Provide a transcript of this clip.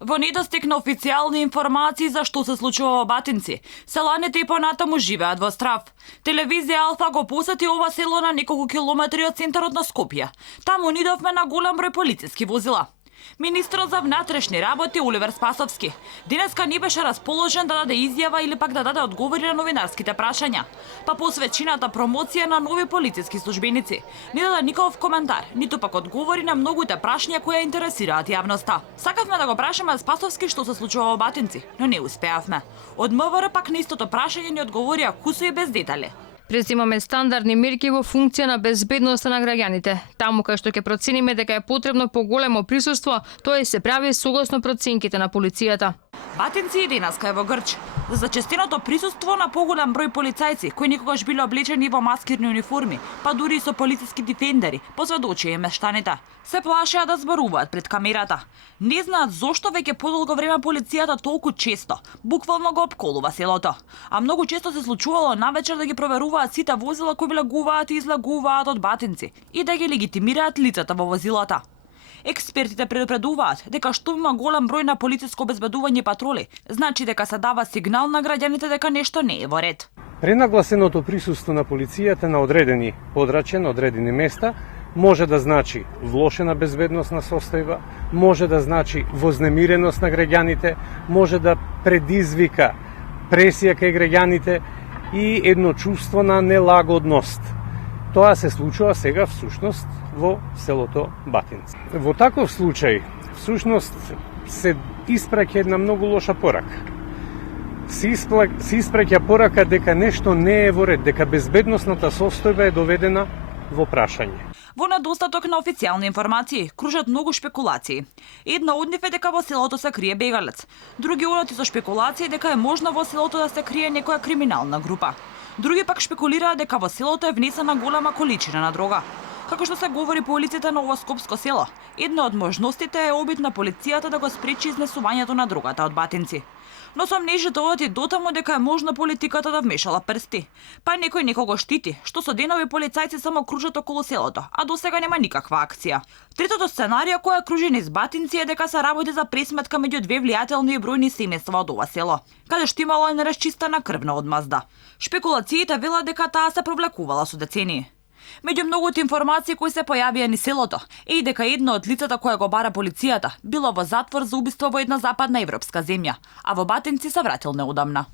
Во недостиг на официјални информации за што се случува во Батинци, селаните и понатаму живеат во страв. Телевизија Алфа го посети ова село на неколку километри од центарот на Скопје. Таму нидовме на голем број полициски возила. Министрот за внатрешни работи Оливер Спасовски денеска не беше расположен да даде изјава или пак да даде одговори на новинарските прашања. Па посвечената промоција на нови полициски службеници не даде никаков коментар, ниту пак одговори на многуте прашања кои интересираат јавноста. Сакавме да го прашаме Спасовски што се случува во Батинци, но не успеавме. Од МВР пак на истото прашање ни одговорија кусо и без детали. Презимаме стандардни мерки во функција на безбедноста на граѓаните. Таму кај што ќе процениме дека е потребно поголемо присуство, тоа се прави согласно проценките на полицијата. Батинци и денеска е во Грч. За зачестеното присуство на поголем број полицајци, кои никогаш биле облечени во маскирни униформи, па дури и со полициски дефендери, посведочија мештаните. Се плашеа да зборуваат пред камерата. Не знаат зошто веќе подолго време полицијата толку често, буквално го опколува селото. А многу често се случувало навечер да ги проверуваат сите возила кои влегуваат и излегуваат од Батинци и да ги легитимираат лицата во возилата. Експертите предупредуваат дека што има голем број на полициско обезбедување и патроли, значи дека се дава сигнал на граѓаните дека нешто не е во ред. Пренагласеното присуство на полицијата на одредени подрачја, на одредени места, може да значи влошена безбедносна состојба, може да значи вознемиреност на граѓаните, може да предизвика пресија кај граѓаните и едно чувство на нелагодност. Тоа се случува сега всушност во селото Батинци. Во таков случај, всушност, се испраќа една многу лоша порака. Се испраќа порака дека нешто не е во ред, дека безбедносната состојба е доведена во прашање. Во недостаток на официјални информации кружат многу шпекулации. Една од нив е дека во селото се крие бегалец. Други одат со шпекулации дека е можно во селото да се крие некоја криминална група. Други пак шпекулираат дека во селото е внесена голема количина на дрога. Како што се говори по улиците на ова скопско село, една од можностите е обид на полицијата да го спречи изнесувањето на дрогата од Батинци. Но сомнежите одат и дотаму дека е можно политиката да вмешала прсти. Па некој некого штити, што со денови полицајци само кружат околу селото, а досега нема никаква акција. Третото сценарија која кружи низ Батинци е дека се работи за пресметка меѓу две влијателни и бројни семејства од ова село, каде што имало нерасчистена крвна одмазда. Шпекулациите велат дека таа се провлекувала со децении. Меѓу многуте информации кои се појавија низ селото е и дека едно од лицата кое го бара полицијата било во затвор за убиство во една западна европска земја, а во Батинци се вратил неодамна.